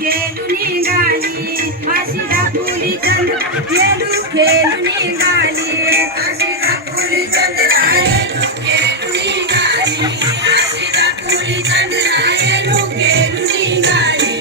खेळू निघाली अशी दाखवली चंद्र येलू खेळू निघाली अशी दाखवली चंद्र येलू खेळू निघाली अशी दाखवली चंद्र येलू खेळू निघाली